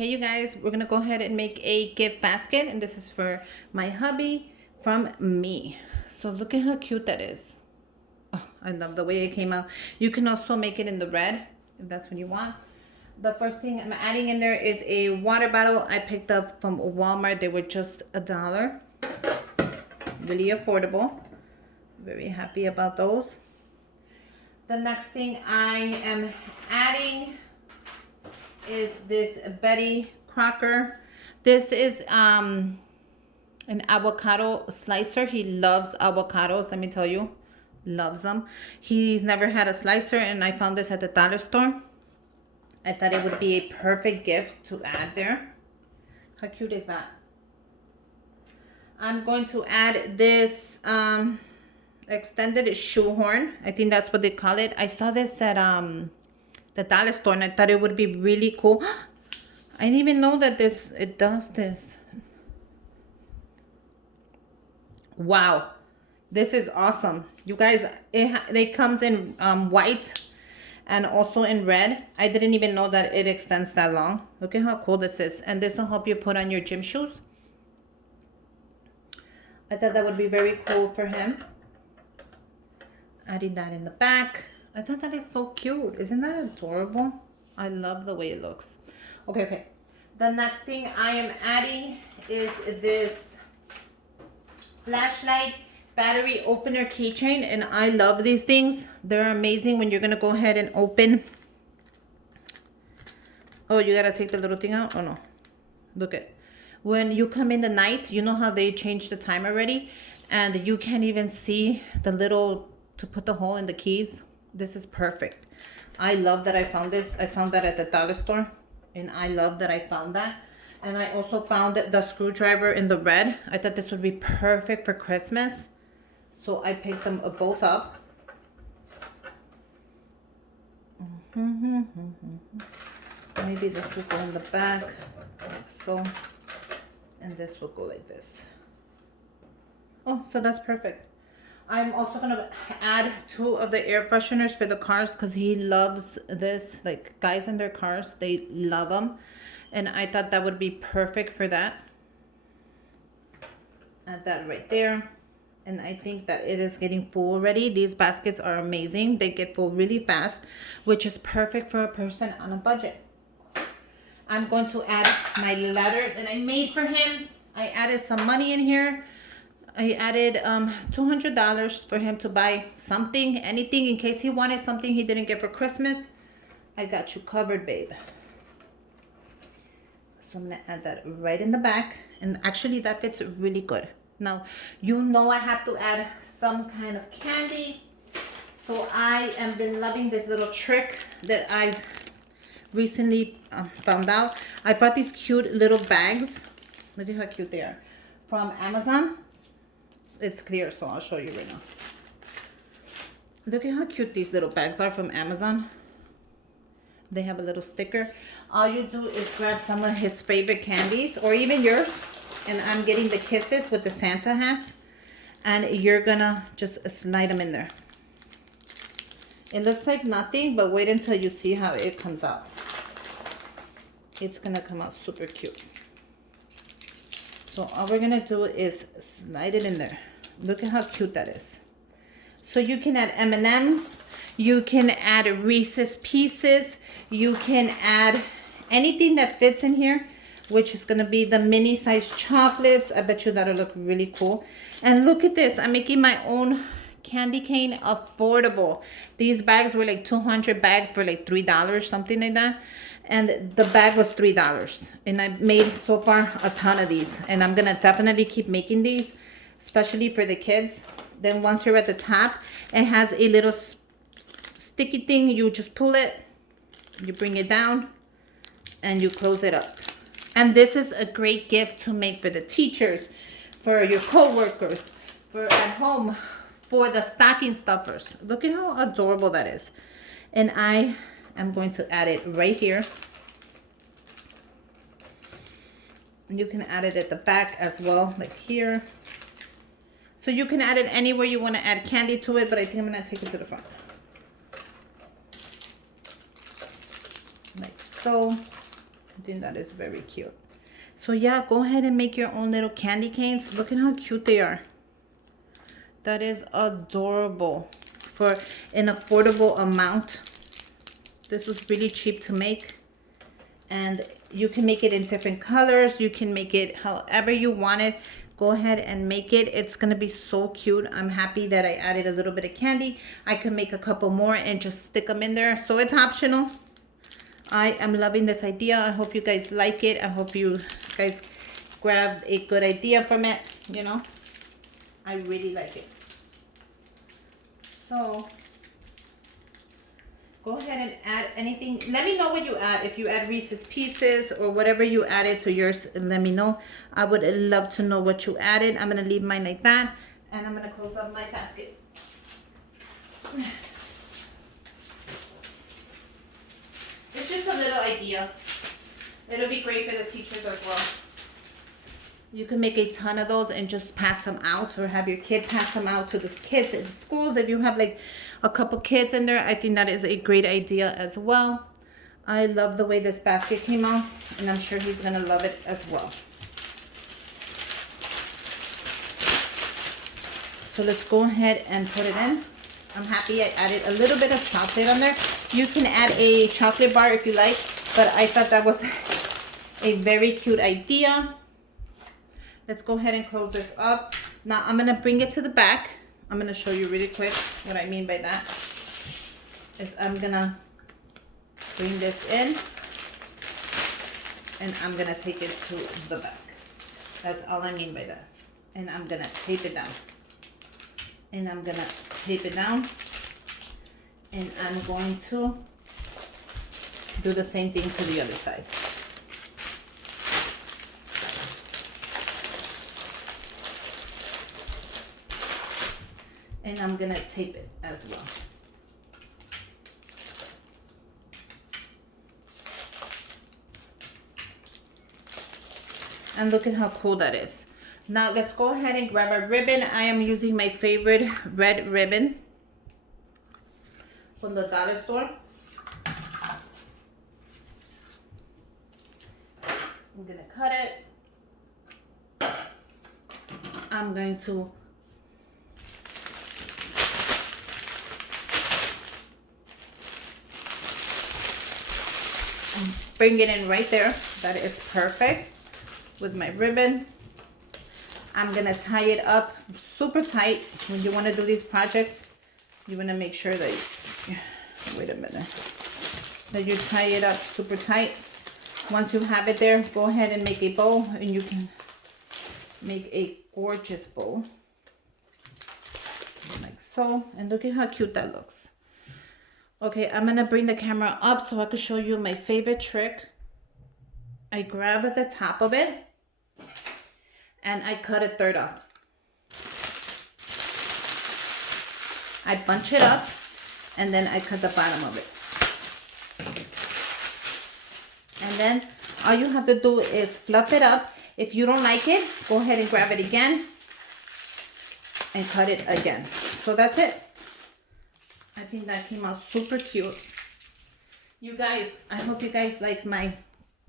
Hey you guys, we're gonna go ahead and make a gift basket, and this is for my hubby from me. So look at how cute that is. Oh, I love the way it came out. You can also make it in the red if that's what you want. The first thing I'm adding in there is a water bottle I picked up from Walmart. They were just $1. Really affordable. Very happy about those. The next thing I am adding is this Betty Crocker. This is an avocado slicer. He loves avocados, let me tell you. Loves them. He's never had a slicer, and I found this at the dollar store. I thought it would be a perfect gift to add there. How cute is that? I'm going to add this extended shoehorn. I think that's what they call it. I saw this at the dollar store, and I thought it would be really cool. I didn't even know that it does this. Wow, this is awesome, you guys. It comes in white and also in red. I didn't even know that it extends that long. Look at how cool this is, and this will help you put on your gym shoes. I thought that would be very cool for him. Adding that in the back. I thought that is so cute. Isn't that adorable? I love the way it looks. Okay. The next thing I am adding is this flashlight battery opener keychain, and I love these things. They're amazing when you're gonna go ahead and open. Oh, you gotta take the little thing out? Oh no. Look at. When you come in the night, you know how they changed the time already, and you can't even see the little to put the hole in the keys. This is perfect. I love that I found this. I found that at the dollar store, and I love that I found that. And I also found the screwdriver in the red. I thought this would be perfect for Christmas, so I picked them both up. Maybe this will go in the back like so, and this will go like this. Oh, so that's perfect. I'm also gonna add 2 of the air fresheners for the cars because he loves this. Like, guys in their cars, they love them, and I thought that would be perfect for that. Add that right there. And I think that it is getting full already. These baskets are amazing. They get full really fast, which is perfect for a person on a budget. I'm going to add my letter that I made for him. I added some money in here. I added $200 for him to buy something, anything, in case he wanted something he didn't get for Christmas. I got you covered, babe. So I'm gonna add that right in the back, and actually that fits really good. Now, you know I have to add some kind of candy, so I have been loving this little trick that I recently found out. I bought these cute little bags. Look at how cute they are, from Amazon. It's clear, so I'll show you right now. Look at how cute these little bags are from Amazon. They have a little sticker. All you do is grab some of his favorite candies, or even yours, and I'm getting the kisses with the Santa hats, and you're gonna just slide them in there. It looks like nothing, but wait until you see how it comes out. It's gonna come out super cute. So all we're gonna do is slide it in there. Look at how cute that is. So you can add M&Ms, you can add Reese's Pieces, you can add anything that fits in here, which is gonna be the mini size chocolates. I bet you that'll look really cool. And look at this, I'm making my own candy cane affordable. These bags were like 200 bags for like $3, something like that. And the bag was $3. And I made so far a ton of these. And I'm gonna definitely keep making these, especially for the kids. Then once you're at the top, it has a little sticky thing. You just pull it, you bring it down, and you close it up. And this is a great gift to make for the teachers, for your co-workers, for at home, for the stocking stuffers. Look at how adorable that is. And I am going to add it right here. You can add it at the back as well, like here. So you can add it anywhere you want to add candy to it, but I think I'm going to take it to the front. Like so. I think that is very cute. So yeah, go ahead and make your own little candy canes. Look at how cute they are. That is adorable for an affordable amount. This was really cheap to make. And you can make it in different colors. You can make it however you want it. Go ahead and make it. It's gonna be so cute. I'm happy that I added a little bit of candy. I could make a couple more and just stick them in there. So it's optional. I am loving this idea. I hope you guys like it. I hope you guys grabbed a good idea from it. You know, I really like it. So go ahead and add anything. Let me know what you add. If you add Reese's Pieces or whatever you added to yours, let me know. I would love to know what you added. I'm going to leave mine like that. And I'm going to close up my basket. It's just a little idea. It'll be great for the teachers as well. You can make a ton of those and just pass them out, or have your kid pass them out to the kids in schools. If you have like a couple kids in there, I think that is a great idea as well. I love the way this basket came out, and I'm sure he's gonna love it as well. So let's go ahead and put it in. I'm happy I added a little bit of chocolate on there. You can add a chocolate bar if you like, but I thought that was a very cute idea. Let's go ahead and close this up. Now I'm gonna bring it to the back. I'm gonna show you really quick what I mean by that. Is I'm gonna bring this in and I'm gonna take it to the back. That's all I mean by that. And I'm gonna tape it down. And I'm gonna tape it down. And I'm going to do the same thing to the other side. And I'm gonna tape it as well. And look at how cool that is. Now let's go ahead and grab a ribbon. I am using my favorite red ribbon from the dollar store. I'm gonna cut it. I'm going to bring it in right there. That is perfect with my ribbon. I'm gonna tie it up super tight. When you want to do these projects, you want to make sure that wait a minute, that you tie it up super tight. Once you have it there, go ahead and make a bow, and you can make a gorgeous bow like so. And look at how cute that looks. Okay, I'm gonna bring the camera up so I can show you my favorite trick. I grab at the top of it and I cut a third off. I bunch it up and then I cut the bottom of it. And then all you have to do is fluff it up. If you don't like it, go ahead and grab it again and cut it again. So that's it. I think that came out super cute. You guys, I hope you guys like my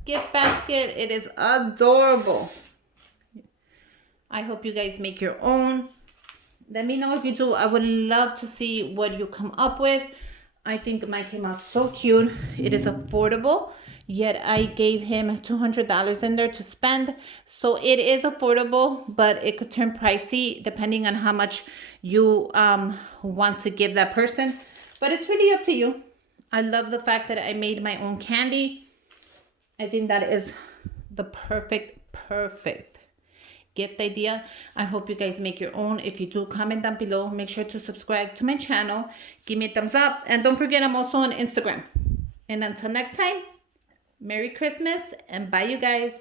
gift basket. It is adorable. I hope you guys make your own. Let me know if you do. I would love to see what you come up with. I think mine came out so cute. It is affordable, yet I gave him $200 in there to spend. So it is affordable, but it could turn pricey depending on how much you want to give that person. But it's really up to you. I love the fact that I made my own candy. I think that is the perfect gift idea. I hope you guys make your own. If you do, comment down below. Make sure to subscribe to my channel. Give me a thumbs up. And don't forget, I'm also on Instagram. And until next time, Merry Christmas and bye, you guys.